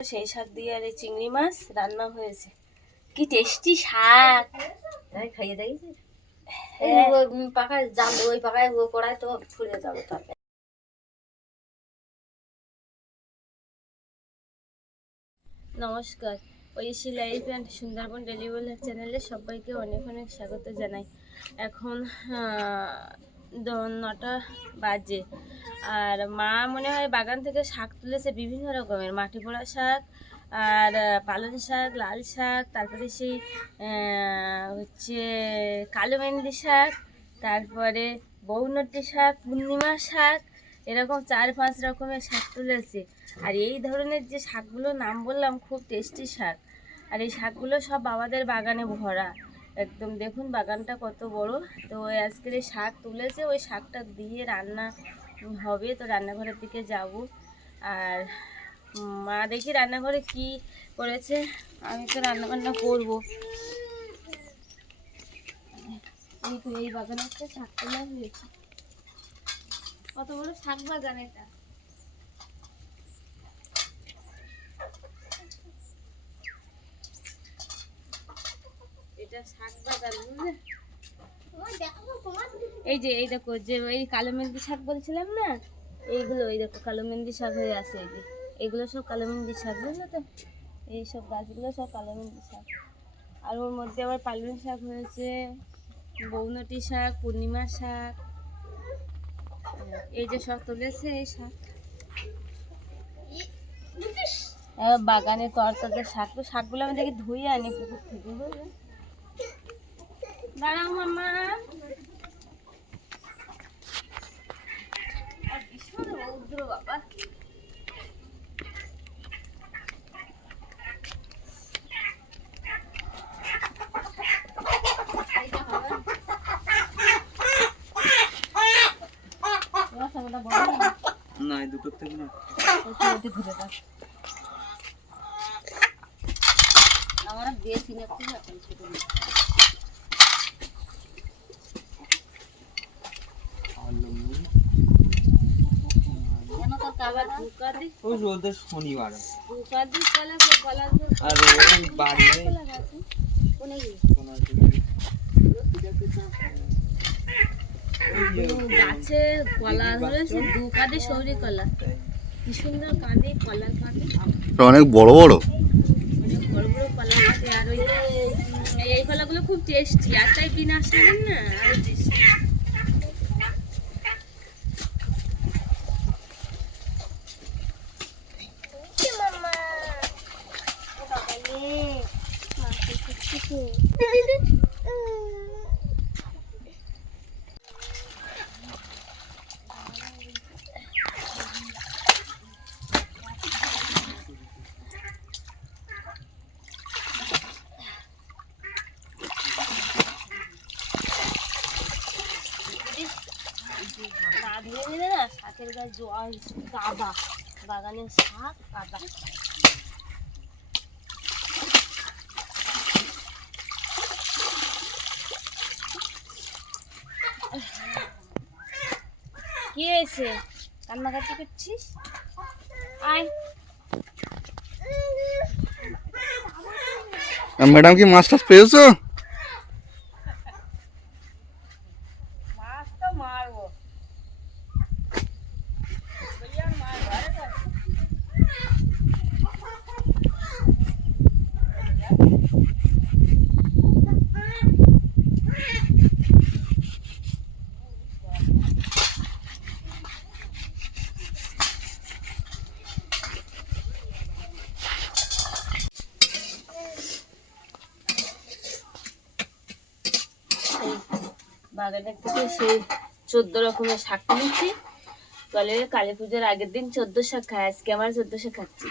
সেই শাক দিয়ে আর এই চিংড়ি মাছ রান্না হয়েছে। কি টেস্টি শাক। তাই খাইয়ে দেয়। হ্যাঁ। ওই পাকায় জাল ওই পাকায় ওই কড়াই তো ফুলে যাবে তারপরে নমস্কার। Oishi life and Sundarban delivery চ্যানেলে সবাইকে অনেক অনেক স্বাগত জানাই। এখন নটা বাজে। আর মা মনে হয় বাগান থেকে শাক তুলেছে বিভিন্ন রকমের। মাটি পোড়া শাক, আর পালং শাক, লাল শাক, তারপরে সেই হচ্ছে কালো মেহেন্দি শাক, তারপরে বৌনটি শাক, পূর্ণিমা শাক, এরকম চার পাঁচ রকমের শাক তুলেছে। আর এই ধরনের যে শাকগুলোর নাম বললাম, খুব টেস্টি শাক। আর এই শাকগুলো সব বাবাদের বাগানে ভরা। একদম দেখুন বাগানটা কত বড়। তো আজকের শাক তুলেছে, ওই শাকটা দিয়ে রান্না হবে। তো রান্নাঘরের দিকে যাব। আর মা দেখি রান্নাঘরে কি করেছে, আমি তো রান্না বান্না করব এই বাগানে একটা শাক তোলা হয়েছে। কত বড় শাক বাগান এটা? এটা শাক বাগান বুঝলে? এই যে এই দেখো যে এই কালো মেহেন্দি শাক বলছিলাম না? এইগুলো এই দেখো কালো মেহেন্দি শাক হয়ে আছে এই যে। এগুলো সব কালো মেহেন্দি শাক বুঝলে তো? এই সব গাছগুলো সব কালো মেহেন্দি শাক। আর ওর মধ্যে আবার পালং শাক হয়েছে বৌনটি শাক পূর্ণিমা শাক। এই যে সব তুলেছে এই শাক। এবার বাগানে তরতাজা শাক। তো শাকগুলো আমি দেখি ধুয়ে আনি পুকুর থেকে বুঝলে? দাঁড়াও মামা আর ভীষণ রৌদ্র বাবা না? এই দুটোর থেকে না ঘুরে দাও। আমার বেশি না ছোট না। কেন তোর আবার কাবার ধোকা দি ওই রোদের শনিবার। কলা কলা আর ওই বাড়ি গাছে কলা ধরেছে দু কাঁধে সৌরি কলা। কি সুন্দর কাঁধে অনেক বড় বড়। অনেক বড় বড় কলা কাঁধে আর ওই এই কলাগুলো খুব টেস্টি আর তাই বিনা সারেন না? আর টেস্টি না ধরে নিলে না শাকের গাছ জল কাদা বাগানের শাক কাদা কি হয়েছে? কান্নাকাটি করছিস? আয়। ম্যাডাম কি মাছ টাছ পেয়েছ মাছ তো মারবো বলিয়ার মাছ ঘরে তো আছে। এই বাগানের থেকে সেই চোদ্দ রকমের শাক কিনেছি। বলে কালী পুজোর আগের দিন চোদ্দ শাক খাই আজকে আমার চোদ্দ শাক খাচ্ছি।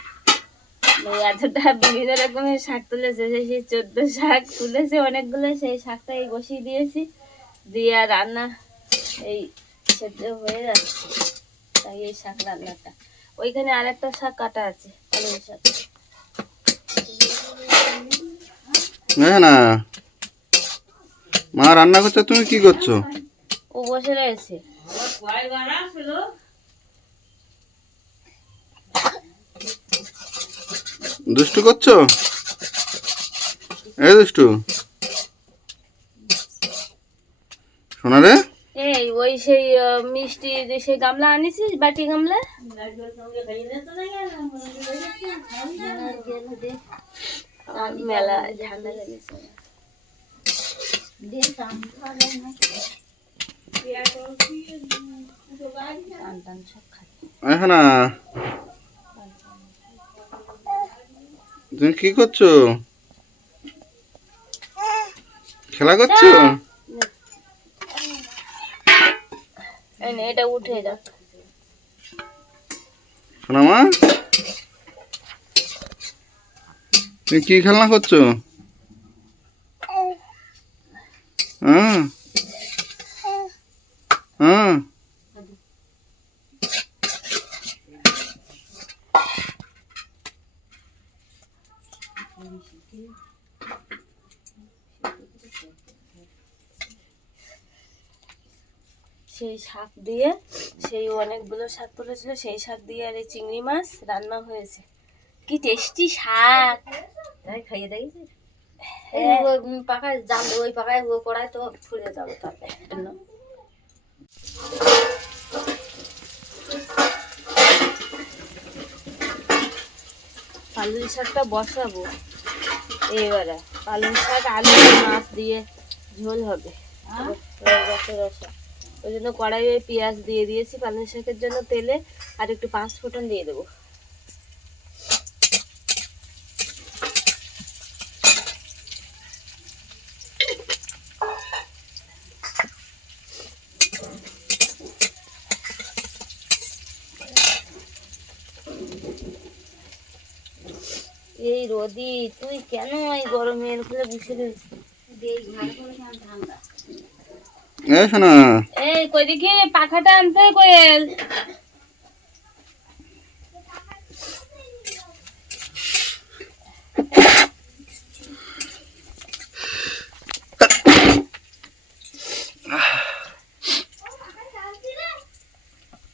এতটা বিভিন্ন রকমের শাক তুলেছে সেই সেই চোদ্দ শাক তুলেছে, অনেকগুলো, সেই শাকটা এই বসিয়ে দিয়েছি। দিয়ে আর রান্না এই সেদ্ধ হয়ে যাচ্ছে। তাই এই শাক রান্নাটা। ওইখানে আর একটা শাক কাটা আছে পালং শাক। না না। মা রান্না করছ তুমি কি করছ? ও বসে রয়েছে। দুষ্টু করছ? এই দুষ্টু। শোনা রে। এই ওই সেই মিষ্টি যে সেই গামলা আনিছিস বাটি গামলা? মেলা ঠান্ডা এখন তুমি কি করছ? খেলা করছ? এই নে, এটা উঠে যাক শোনা মা তুমি কি খেলনা করছ? হ্যাঁ হ্যাঁ সেই শাক দিয়ে সেই অনেকগুলো শাক করেছিল সেই শাক দিয়ে আর এই চিংড়ি মাছ রান্না হয়েছে। কি টেস্টি শাক। তাই খাইয়ে দেখেছি হ্যাঁ। পাকায় জাল ওই পাকায় ও কড়াই তো ফুলে যাবে তারপরে পালং শাকটা বসাবো। এবারে পালং শাক আলু মাছ দিয়ে ঝোল হবে। রসা রসা। ওই জন্য কড়াইয়ে পেঁয়াজ দিয়ে দিয়েছি পালং শাকের জন্য তেলে আর একটু পাঁচ ফোটন দিয়ে দেবো এই রোদি তুই কেন এই গরমের খুলে বসে রয়েছিস? এই শোনা। এই কই দেখি পাখাটা আনতে কোয়েল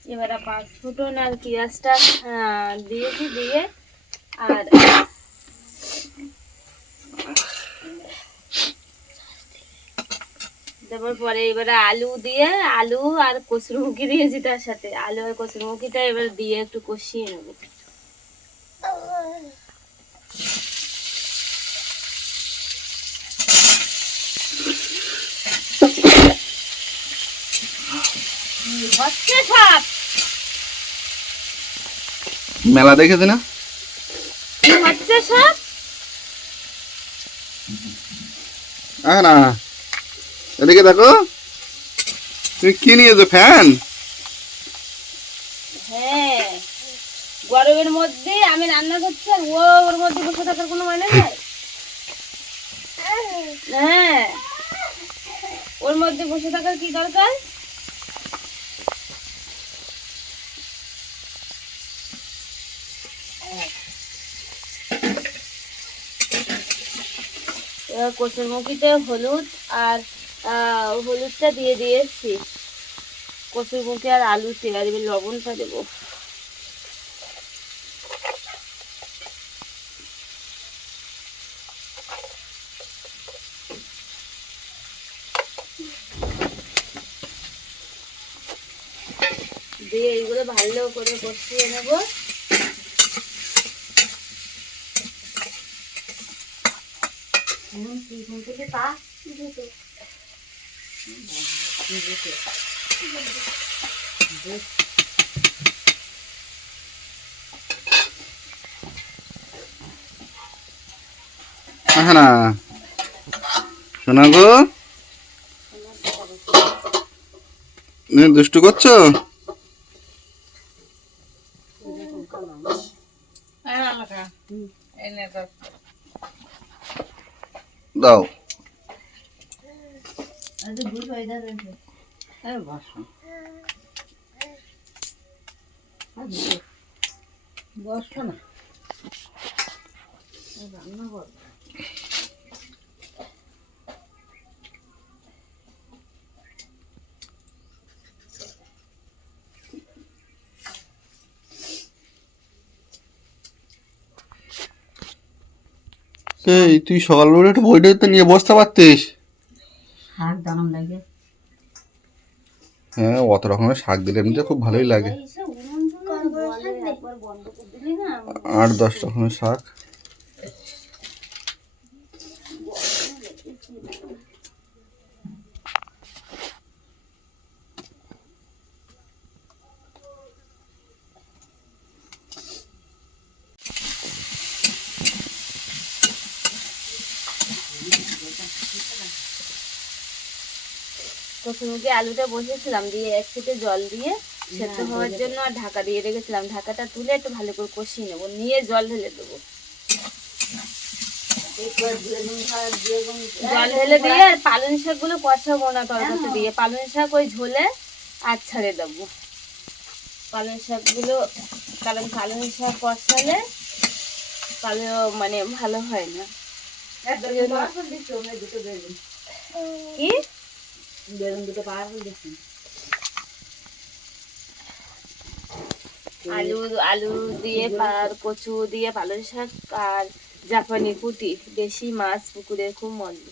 এবারে পাঁচ ফুটন আর পেঁয়াজটা আহ, দিয়েছি দিয়ে আর তারপর পরে এবারে আলু দিয়ে আলু আর কসুরমুখি দিয়েছি তার সাথে। আলু আর কসুরমুখিটা এবার দিয়ে একটু কষিয়ে নেব। সব। মেলা দেখেছি না? হচ্ছে সব। না। এদিকে দেখো। তুমি কি নিয়েছো, ফ্যান? হ্যাঁ গরমের মধ্যে আমি রান্না ও ওর মধ্যে বসে থাকার কোনো মানে নাই। হ্যাঁ ওর মধ্যে বসে থাকার কি দরকার? হলুদ আর হলুদটা দিয়ে দিয়ে দিয়েছি কচুর মুখে আর আলুতে আর এবার লবণটা দেবো দিয়ে এইগুলো ভালো করে কষিয়ে নেব হ্যাঁ না। শোনা গো। দুষ্টু করছ? বসো না। এই তুই সকালবেলা একটু বইটা তো নিয়ে বসতে পারতিস? আর দানাম লাগে। হ্যাঁ অত রকমের শাক দিলে এমনিতে খুব ভালোই লাগে। আট দশ রকমের শাক। প্রথমে যে আলুটা বসেছিলাম দিয়ে এক সিটে জল দিয়ে সেদ্ধ হওয়ার জন্য আর ঢাকা দিয়ে রেখেছিলাম। ঢাকাটা তুলে একটু ভালো করে কষিয়ে নেব। নিয়ে জল ঢেলে দেবো। বেগুন জল ঢেলে দিয়ে আর পালং শাকগুলো কষাবো না তরকারিতে দিয়ে। পালং শাক ওই ঝোলে আর ছাড়ে দেবো। পালং শাকগুলো কারণ পালং শাক কষালে কালো মানে ভালো হয় না। কি? বেগুন আলু আলু দিয়ে আর কচু দিয়ে পালং শাক আর জাপানি পুঁটি দেশি মাছ, পুকুরে খুব মজা।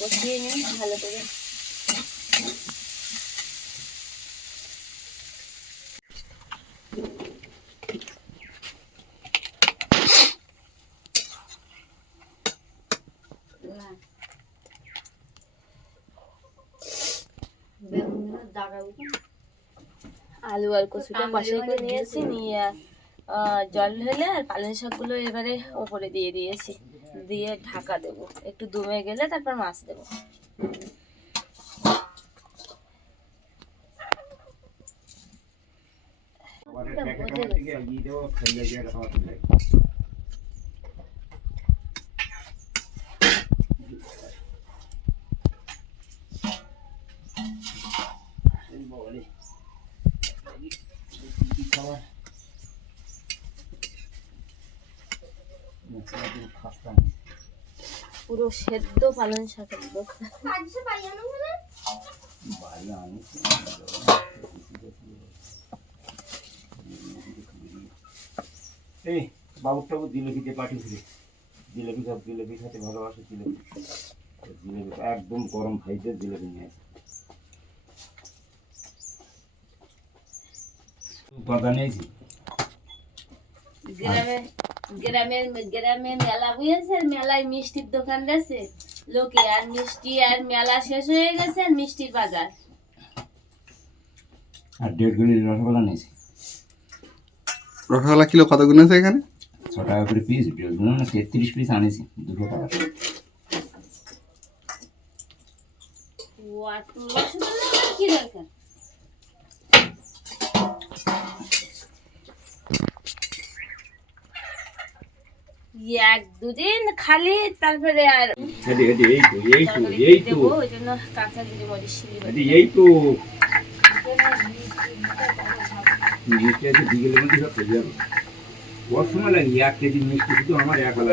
কষিয়ে ভালো করে বেগুন দাগা আলু আর কচুটা কষাই করে নিয়েছি নিয়ে আহ, জল ঢেলে আর পালং শাকগুলো এবারে ওপরে দিয়ে দিয়েছি। দিয়ে ঢাকা দেবো। একটু দমে গেলে তারপর মাছ দেবো। পুরো সেদ্ধ পালং শাক একদম এই বাবু টাবু জিলেপি দিয়ে পাঠিয়েছিল জিলেপি সব জিলেপি খেতে ভালোবাসে জিলেপি। জিলেপি একদম গরম ভাইতে জিলেপি নিয়ে আসে। কথা নিয়েছি গ্রামে মেলা বুঝেছে মেলায় মিষ্টির দোকান দিয়েছে লোকে আর মিষ্টি আর মেলা শেষ হয়ে গেছে আর মিষ্টির বাজার। আর দেড় কিলো রসগোল্লা নিয়েছি। রসগোল্লা কিলো কত গুণ আছে এখানে? ছ টাকা করে পিস বেগুন না তেত্রিশ পিস আনিছি দুশো টাকা। ও রসগোল্লা আর কি দরকার? এক দুদিন খালি তারপরে আর এটি এটি এই তো এই তো এই তো। ওই জন্য কাঁচা জিরে মরিচ শিলি এটি এই তো। মিষ্টি আছে বিকেলের মধ্যে সব পেয়ে যাবে। কত সময় লাগে এক কেজি মিষ্টি শুধু আমার এক হলো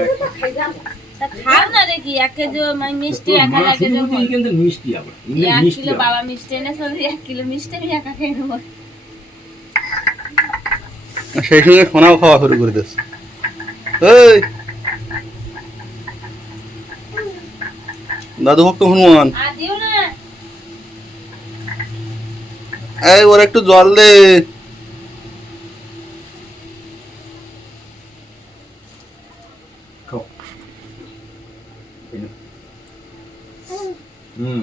খাও না দেখি এক কেজি মানে মিষ্টি একা লাগে কিন্তু মিষ্টি আবার এক মিষ্টি কিলো। বাবা মিষ্টি এনেছে এক কিলো মিষ্টি আমি একা খেয়ে নেব। সেই সঙ্গে সোনাও খাওয়া শুরু করে দিস এই দাদু ভক্ত হনুমান। এই ওর একটু জল দে। হুম।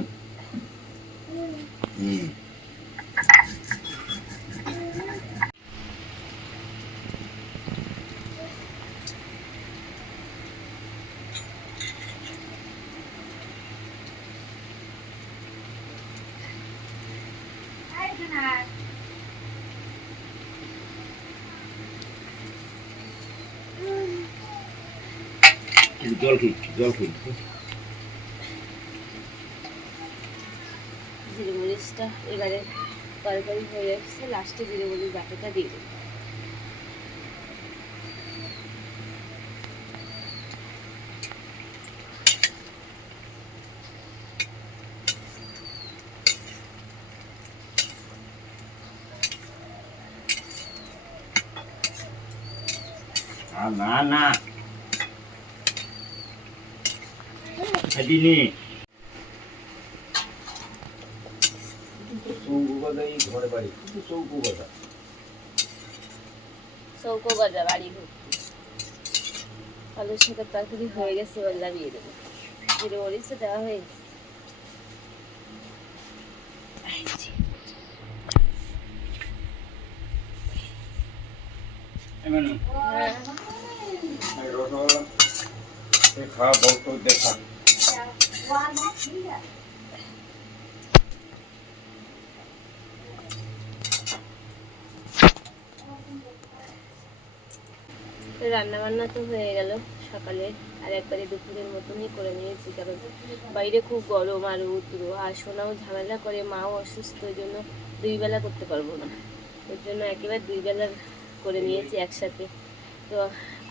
জল খেয়ে জল জিরে মরিচটা এবারে তরকারি হয়ে এসছে লাস্টে জিরে মরিচ বাটাটা দিয়ে দেবো। না না। দিনি চৌকো কথা এই ঘরে বাড়ি কিন্তু চৌকো কথা চৌকো গজা বাড়ি ঘুরতে আলুর সাথে তরকারি হয়ে গেছে এবার লাগিয়ে দেবো জিরে মরিচ তো দেওয়া হয়ে গেছে হ্যাঁ রসগোল্লা খাওয়া বহুত দেখা তো রান্না বান্না তো হয়ে গেল সকালে, আর একবারে দুপুরের মতনই করে নিয়েছি, কারণ বাইরে খুব গরম আর রৌদ্র, আর সোনাও ঝামেলা করে, মাও অসুস্থ, ওই জন্য দুই বেলা করতে পারব না। ওর জন্য একেবারে দুই বেলা করে নিয়েছি একসাথে। তো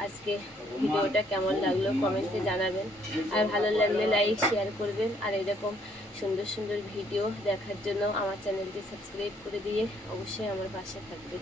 আজকে ভিডিওটা কেমন লাগল কমেন্টে জানাবেন। আর ভালো লাগলে লাইক, শেয়ার করবেন। আর এরকম সুন্দর সুন্দর ভিডিও দেখার জন্য আমার চ্যানেলটি সাবস্ক্রাইব করে দিয়ে অবশ্যই আমার পাশে থাকবেন।